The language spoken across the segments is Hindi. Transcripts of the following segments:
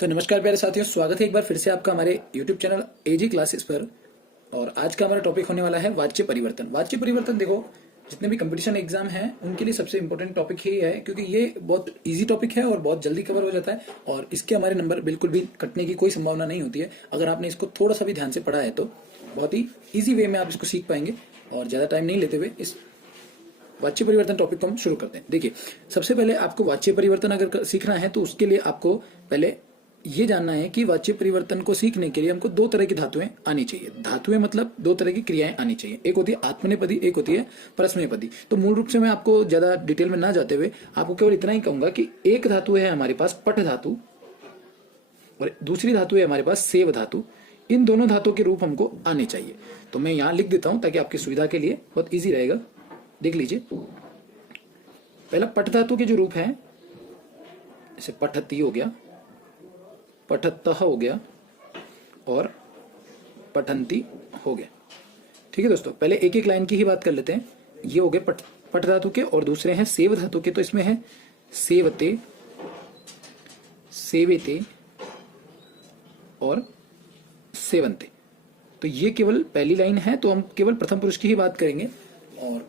तो नमस्कार प्यारे साथियों, स्वागत है एक बार फिर से आपका हमारे YouTube चैनल एजी क्लासेस पर। और आज का हमारा टॉपिक होने वाला है वाच्य परिवर्तन। वाच्य परिवर्तन देखो, जितने भी कंपटीशन एग्जाम हैं उनके लिए सबसे इंपॉर्टेंट टॉपिक ही है, क्योंकि ये बहुत इजी टॉपिक है और बहुत जल्दी कवर हो जाता है और इसके हमारे नंबर बिल्कुल भी कटने की कोई संभावना नहीं होती है। अगर आपने इसको थोड़ा सा भी ध्यान से पढ़ा है तो बहुत ही ईजी वे में आप इसको सीख पाएंगे। और ज़्यादा टाइम नहीं लेते हुए इस वाच्य परिवर्तन टॉपिक को हम शुरू करते हैं। देखिए, सबसे पहले आपको वाच्य परिवर्तन अगर सीखना है तो उसके लिए आपको पहले ये जानना है कि वाच्य परिवर्तन को सीखने के लिए हमको दो तरह की धातुएं आनी चाहिए। धातुएं मतलब दो तरह की क्रियाएं आनी चाहिए, एक होती है आत्मनेपदी, एक होती है परस्मैपदी। तो मूल रूप से मैं आपको ज्यादा डिटेल में ना जाते हुए आपको केवल इतना ही कहूंगा कि एक धातु है हमारे पास पट धातु और दूसरी धातु है हमारे पास सेव धातु। इन दोनों धातु के रूप हमको आने चाहिए। तो मैं यहाँ लिख देता हूं ताकि आपकी सुविधा के लिए बहुत ईजी रहेगा। देख लीजिए, पहला पट धातु के जो रूप है, जैसे पठती हो गया, पठतः हो गया और पठंती हो गया। ठीक है दोस्तों, पहले एक एक लाइन की ही बात कर लेते हैं। ये हो गए पट धातु के और दूसरे हैं सेव धातु के। तो इसमें है सेवते, सेवेते और सेवंते। तो ये केवल पहली लाइन है, तो हम केवल प्रथम पुरुष की ही बात करेंगे। और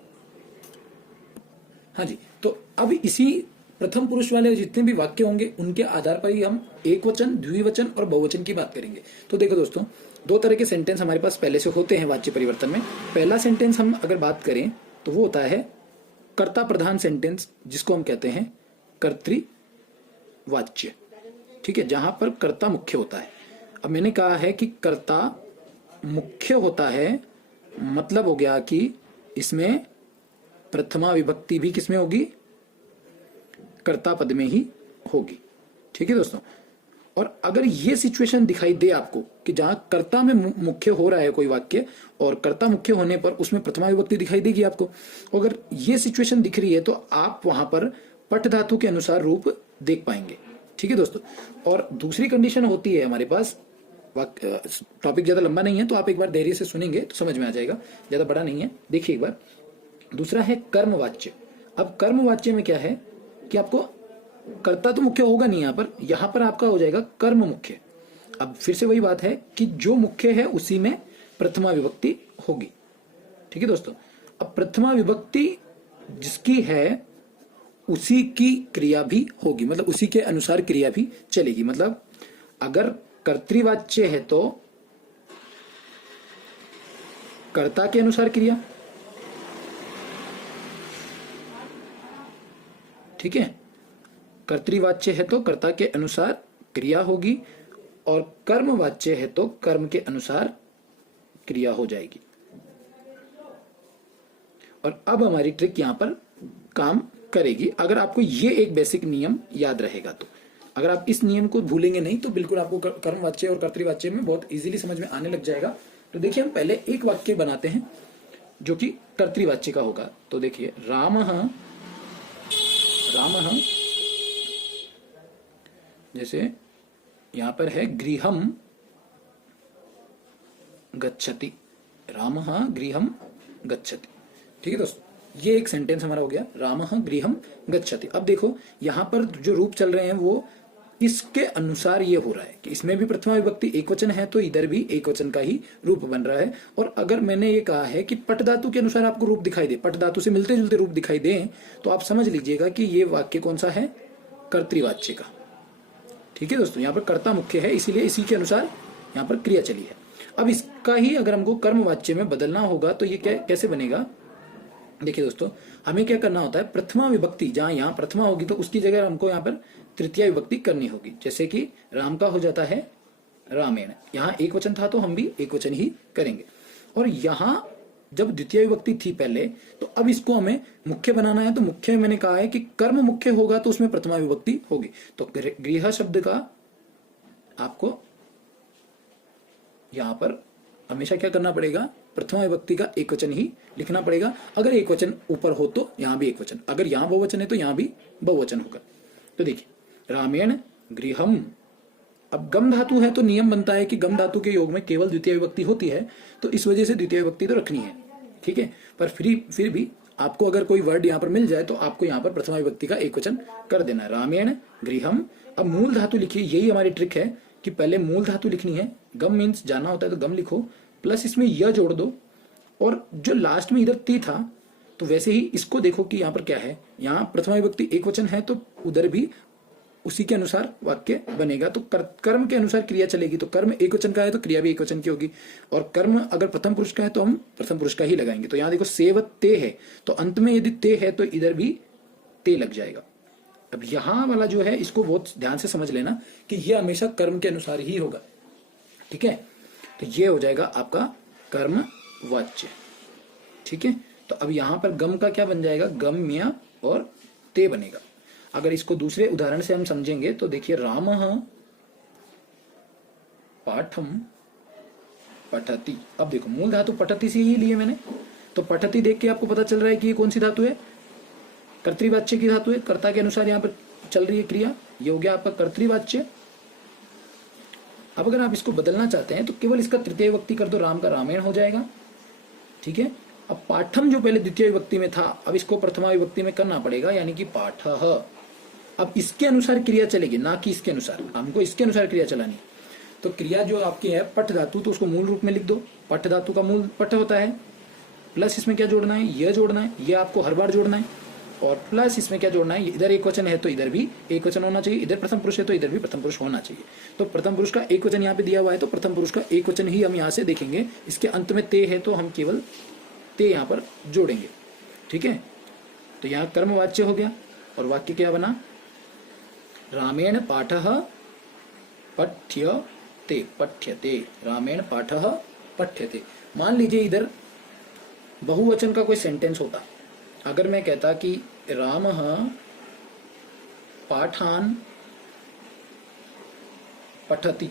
हाँ जी, तो अब इसी प्रथम पुरुष वाले जितने भी वाक्य होंगे उनके आधार पर ही हम एक वचन, द्विवचन और बहुवचन की बात करेंगे। तो देखो दोस्तों, दो तरह के सेंटेंस हमारे पास पहले से होते हैं वाच्य परिवर्तन में। पहला सेंटेंस हम अगर बात करें तो वो होता है कर्ता प्रधान सेंटेंस, जिसको हम कहते हैं कर्तृवाच्य। ठीक है, जहां पर कर्ता मुख्य होता है। अब मैंने कहा है कि कर्ता मुख्य होता है, मतलब हो गया कि इसमें प्रथमा विभक्ति भी किसमें होगी? कर्ता पद में ही होगी। ठीक है दोस्तों, और अगर ये सिचुएशन दिखाई दे आपको कि जहां कर्ता में मुख्य हो रहा है कोई वाक्य और कर्ता मुख्य होने पर उसमें प्रथमा विभक्ति दिखाई देगी आपको, अगर ये सिचुएशन दिख रही है तो आप वहां पर पट धातु के अनुसार रूप देख पाएंगे। ठीक है दोस्तों, और दूसरी कंडीशन होती है हमारे पास, टॉपिक ज्यादा लंबा नहीं है तो आप एक बार धैर्य से सुनेंगे तो समझ में आ जाएगा, ज्यादा बड़ा नहीं है। देखिए एक बार, दूसरा है कर्मवाच्य। अब कर्मवाच्य में क्या है कि आपको कर्ता तो मुख्य होगा नहीं, यहां पर आपका हो जाएगा कर्म मुख्य। अब फिर से वही बात है कि जो मुख्य है उसी में प्रथमा विभक्ति होगी। ठीक है दोस्तों, अब प्रथमा विभक्ति जिसकी है उसी की क्रिया भी होगी, मतलब उसी के अनुसार क्रिया भी चलेगी। मतलब अगर कर्तृवाच्य है तो कर्ता के अनुसार क्रिया, ठीक है, कर्तृवाच्य है तो कर्ता के अनुसार क्रिया होगी और कर्मवाच्य है तो कर्म के अनुसार क्रिया हो जाएगी। और अब हमारी ट्रिक यहां पर काम करेगी अगर आपको ये एक बेसिक नियम याद रहेगा तो। अगर आप इस नियम को भूलेंगे नहीं तो बिल्कुल आपको कर्मवाच्य और कर्तृवाच्य में बहुत इजीली समझ में आने लग जाएगा। तो देखिए, हम पहले एक वाक्य बनाते हैं जो कि कर्तृवाच्य का होगा। तो देखिए, रामः, जैसे यहां पर है गृहम गच्छति, रामः गृहम गच्छति। ठीक है दोस्तों, ये एक सेंटेंस हमारा हो गया, रामः गृहम गच्छति। अब देखो यहां पर जो रूप चल रहे हैं वो इसके अनुसार ये हो रहा है कि इसमें भी प्रथमा विभक्ति एक वचन है तो इधर भी एक वचन का ही रूप बन रहा है। और अगर मैंने ये कहा है कि पट धातु के अनुसार आपको रूप दिखाई दे, पट धातु से मिलते जुलते रूप दिखाई दे, तो आप समझ लीजिएगा कि ये वाक्य कौन सा है? कर्तृवाच्य का। ठीक है दोस्तों, यहाँ पर कर्ता मुख्य है, इसीलिए इसी के अनुसार यहाँ पर क्रिया चली है। अब इसका ही अगर हमको कर्मवाच्य में बदलना होगा तो ये कैसे बनेगा? देखिए दोस्तों, हमें क्या करना होता है, प्रथमा विभक्ति जहां यहाँ प्रथमा होगी तो उसकी जगह हमको यहाँ पर तृतीय विभक्ति करनी होगी। जैसे कि राम का हो जाता है रामेण, यहाँ एक वचन था तो हम भी एक वचन ही करेंगे। और यहाँ जब द्वितीय विभक्ति थी पहले, तो अब इसको हमें मुख्य बनाना है। तो मुख्य मैंने कहा है कि कर्म मुख्य होगा तो उसमें प्रथमा विभक्ति होगी। तो गृह शब्द का आपको यहाँ पर हमेशा क्या करना पड़ेगा? प्रथमा विभक्ति का एक वचन ही लिखना पड़ेगा। अगर एक वचन ऊपर हो तो यहाँ भी एक वचन, अगर यहाँ बहुवचन है तो यहाँ भी बहुवचन होगा। तो देखिए, रामेण गृहम। अब गम धातु है तो नियम बनता है कि गम धातु के योग में केवल द्वितीय विभक्ति होती है, तो इस वजह से द्वितीय विभक्ति तो रखनी है। ठीक है, पर फिर भी आपको अगर कोई वर्ड यहाँ पर मिल जाए तो आपको यहाँ पर प्रथमा विभक्ति का एक वचन कर देना है। रामेण गृहम अब मूल धातु लिखिए, यही हमारी ट्रिक है कि पहले मूल धातु लिखनी है। गम मीन्स जाना होता है तो गम लिखो, प्लस इसमें य जोड़ दो, और जो लास्ट में इधर ती था तो वैसे ही इसको देखो कि यहाँ पर क्या है, यहाँ प्रथमा विभक्ति एक वचन है तो उधर भी उसी के अनुसार वाक्य बनेगा। तो कर्म के अनुसार क्रिया चलेगी, तो कर्म एक वचन का है तो क्रिया भी एक वचन की होगी, और कर्म अगर प्रथम पुरुष का है तो हम प्रथम पुरुष का ही लगाएंगे। तो यहाँ देखो सेवत ते है तो अंत में यदि ते है तो इधर भी ते लग जाएगा। अब यहां वाला जो है इसको बहुत ध्यान से समझ लेना कि यह हमेशा कर्म के अनुसार ही होगा, ठीक है। तो ये हो जाएगा आपका कर्म वाच्य, ठीक है। तो अब यहां पर गम का क्या बन जाएगा, गम्य और ते बनेगा। अगर इसको दूसरे उदाहरण से हम समझेंगे तो देखिए, रामः पाठम पठति। अब देखो मूल धातु पठति से ही लिए मैंने, तो पठति देख के आपको पता चल रहा है कि ये कौन सी धातु है, कर्तृवाच्य की धातु है, कर्ता के अनुसार यहाँ पर चल रही है क्रिया। ये हो गया आपका कर्तृवाच्य। अब अगर आप इसको बदलना चाहते हैं तो केवल इसका तृतीय विभक्ति कर दो, राम का रामायण हो जाएगा, ठीक है। अब पाठम जो पहले द्वितीय विभक्ति में था, अब इसको प्रथमा विभक्ति में करना पड़ेगा, यानी कि पाठः। अब इसके अनुसार क्रिया चलेगी, ना कि इसके अनुसार, हमको इसके अनुसार क्रिया चलानी। तो क्रिया जो आपकी है पठ धातु, तो उसको मूल रूप में लिख दो। पठ धातु का मूल पठ होता है, प्लस इसमें क्या जोड़ना है, यह जोड़ना है, यह आपको हर बार जोड़ना है, और प्लस इसमें क्या जोड़ना है, इधर एक वचन है तो इधर भी एक वचन होना चाहिए, इधर प्रथम पुरुष है तो इधर भी प्रथम पुरुष होना चाहिए। तो प्रथम पुरुष का एक वचन यहाँ पे दिया हुआ है तो प्रथम पुरुष का एक वचन ही हम यहाँ से देखेंगे। इसके अंत में ते है तो हम केवल ते यहाँ पर जोड़ेंगे, ठीक है। तो यहाँ कर्मवाच्य हो गया, और वाक्य क्या बना, रामेण पाठः पठ्यते, पठ्यते, रामेण पाठः पठ्यते। मान लीजिए इधर बहुवचन का कोई सेंटेंस होता, अगर मैं कहता कि रामः पाठान पठति,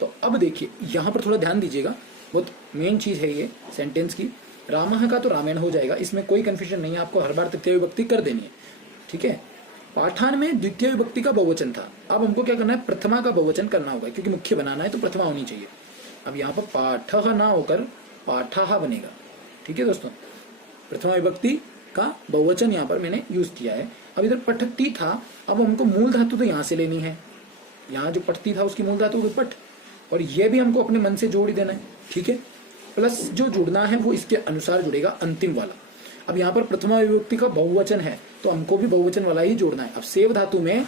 तो अब देखिए यहां पर थोड़ा ध्यान दीजिएगा, बहुत मेन चीज है ये सेंटेंस की। रामः का तो रामायण हो जाएगा, इसमें कोई कंफ्यूजन नहीं है, आपको हर बार तृतीय विभक्ति कर देनी है, ठीक है। पाठान में द्वितीय विभक्ति का बहुवचन था, अब हमको क्या करना है, प्रथमा का बहुवचन करना होगा, क्योंकि मुख्य बनाना है तो प्रथमा होनी चाहिए। अब यहाँ पर पाठः ना होकर पाठाः बनेगा, ठीक है दोस्तों। प्रथमा विभक्ति का बहुवचन यहाँ पर मैंने यूज किया है। अब इधर पठती था, अब हमको मूल धातु तो यहाँ से लेनी है, यहाँ जो पठती था उसकी मूल धातु पठ, और ये भी हमको अपने मन से जोड़ ही देना है, ठीक है। प्लस जो जुड़ना है वो इसके अनुसार जुड़ेगा, अंतिम वाला। अब यहाँ पर प्रथमा विभक्ति का बहुवचन है तो हमको भी बहुवचन वाला ही जोड़ना है। अब सेव धातु में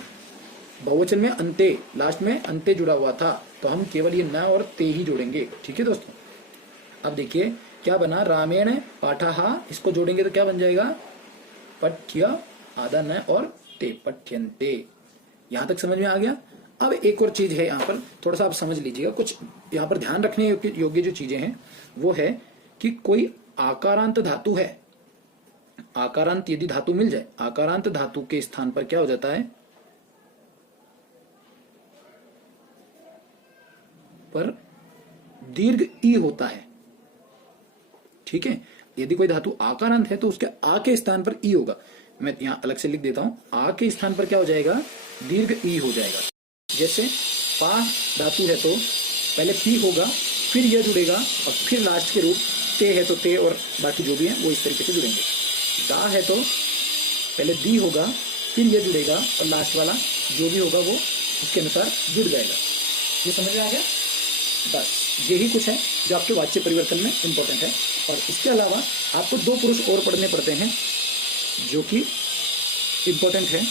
बहुवचन में अंते, लास्ट में अंते जुड़ा हुआ था, तो हम केवल ये न और ते ही जोड़ेंगे, ठीक है दोस्तों। अब देखिए क्या बना, रामेण पाठः, इसको जोड़ेंगे तो क्या बन जाएगा, पठ्य आधा न और ते, पठ्यन्ते। यहां तक समझ में आ गया। अब एक और चीज है यहाँ पर, थोड़ा सा आप समझ लीजिएगा, कुछ यहाँ पर ध्यान रखने योग्य जो चीजें हैं वो है कि कोई आकारांत धातु है, आकारांत यदि धातु मिल जाए, आकारांत धातु के स्थान पर क्या हो जाता है, पर दीर्घ ई होता है, ठीक है। यदि कोई धातु आकारांत है तो उसके आ के स्थान पर ई होगा। मैं यहां अलग से लिख देता हूं, आ के स्थान पर क्या हो जाएगा, दीर्घ ई हो जाएगा। जैसे पा धातु है तो पहले पी होगा, फिर यह जुड़ेगा, और फिर लास्ट के रूप ते है तो ते और बाकी जो भी है वो इस तरीके से जुड़ेंगे। दा है तो पहले दी होगा, फिर यह जुड़ेगा, और लास्ट वाला जो भी होगा वो उसके अनुसार जुड़ जाएगा। ये समझ में आ गया। बस यही कुछ है जो आपके वाच्य परिवर्तन में इंपॉर्टेंट है। और इसके अलावा आपको दो पुरुष और पढ़ने पड़ते हैं जो कि इंपॉर्टेंट है,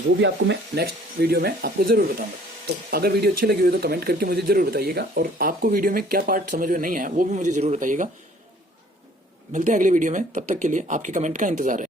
वो भी आपको मैं नेक्स्ट वीडियो में आपको जरूर बताऊंगा। तो अगर वीडियो अच्छी लगी हो तो कमेंट करके मुझे जरूर बताइएगा, और आपको वीडियो में क्या पार्ट समझ में नहीं आया वो भी मुझे जरूर बताइएगा। मिलते हैं अगले वीडियो में, तब तक के लिए आपके कमेंट का इंतजार है।